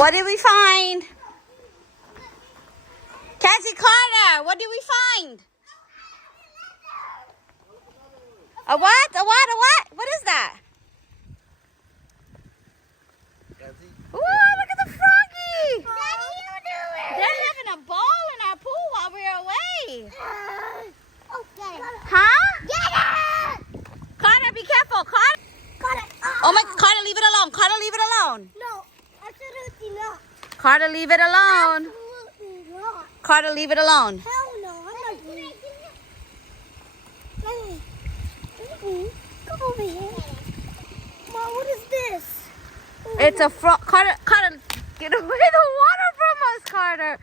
What did we find? Cassie Carter, what did we find? A what? A what? A what? What is that? Ooh, look at the froggy! They're having a ball in our pool while we're away. Huh? Get it! Carter, be careful. Carter. Oh my, Carter, leave it alone. Carter, leave it alone. No, absolutely not. Carter, leave it alone. Absolutely not. Carter, leave it alone. Hell no, I'm not doing it. Hey, come over here. Mom, what is this? It's a frog. Carter, Carter, get away the water from us, Carter.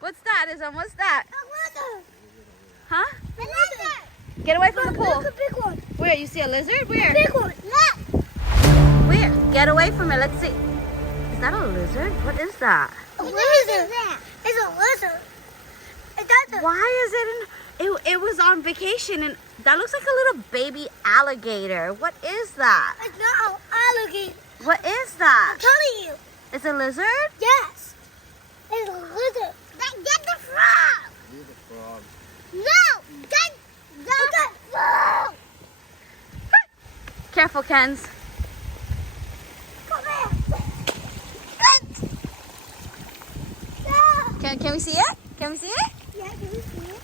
What's that? What's that? A lizard. Huh? A lizard. Get away from the pool. Look, a big one. Where? You see a lizard? Where? Big one. Look. Where? Get away from it. Let's see. Is that a lizard? What is that? A lizard. It's a lizard. Why is it in... It was on vacation and that looks like a little baby alligator. What is that? It's not an alligator. What is that? I'm telling you. It's a lizard? Yes. It's a lizard. Get the frog. Leave the frog. No. Get the frog. Careful, Kens. Come here. Can we see it? Can we see it? Yeah, can we see it?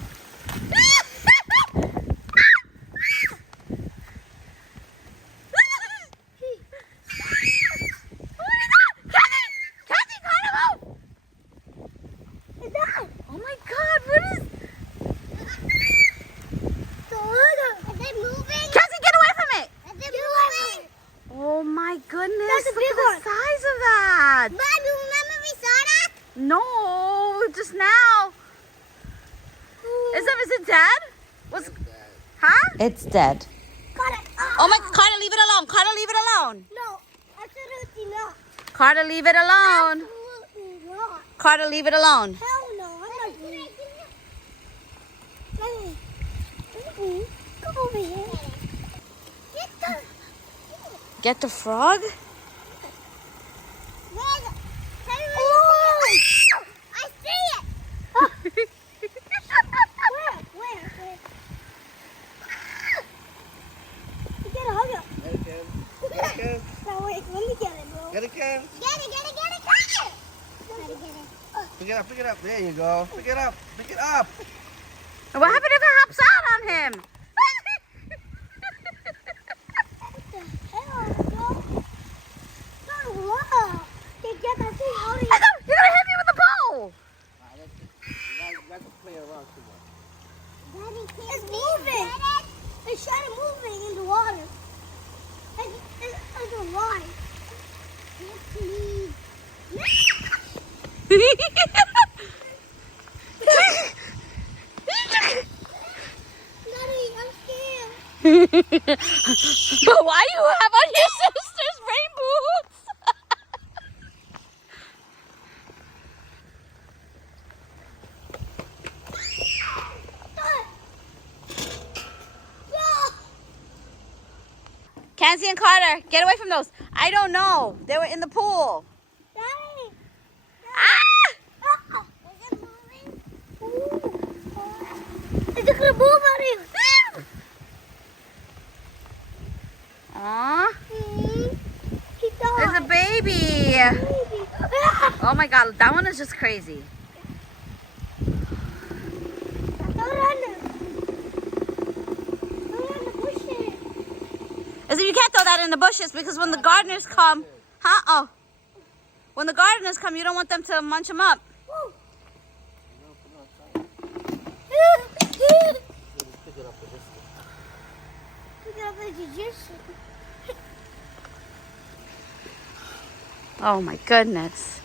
Oh my God, what is... The lizard. Is it moving? Cassie, get away from it! Is it moving? Oh my goodness, That's a look big at one. the size of that. Mom, you remember we saw that? No, just now. Is it dead? Huh? It's dead. Got it. Oh my, Carter, leave it alone. Carter, leave it alone. No, absolutely not. Carter, leave it alone. Absolutely not. Carter, leave it alone. Hell no, I'm not doing it. Hey, come over here. Get the frog? Oh! I see it. Where? Get a hug up. Get it, Ken. Get it, Ken. No, wait, let me get it, bro. Get it, Ken. Get it. Pick it up, pick it up. There you go. Pick it up. Pick it up. What happened if it hops out on him? What the hell, bro? No, wow. Get that thing out of here. You're gonna hit me with the pole. Let's play around too much. It's moving. It's trying to moving in the water. It's a line. Daddy, I'm scared. But why do you have on your sister's rain boots? Kenzie and Carter, get away from those. I don't know. They were in the pool. Daddy. Ah! Is it moving? Is it gonna move out of here? Aw, He died. there's a baby. Oh my God, that one is just crazy. You can't throw that in the bushes because when the gardeners come, huh? Oh, when the gardeners come, you don't want them to munch them up. Oh my goodness.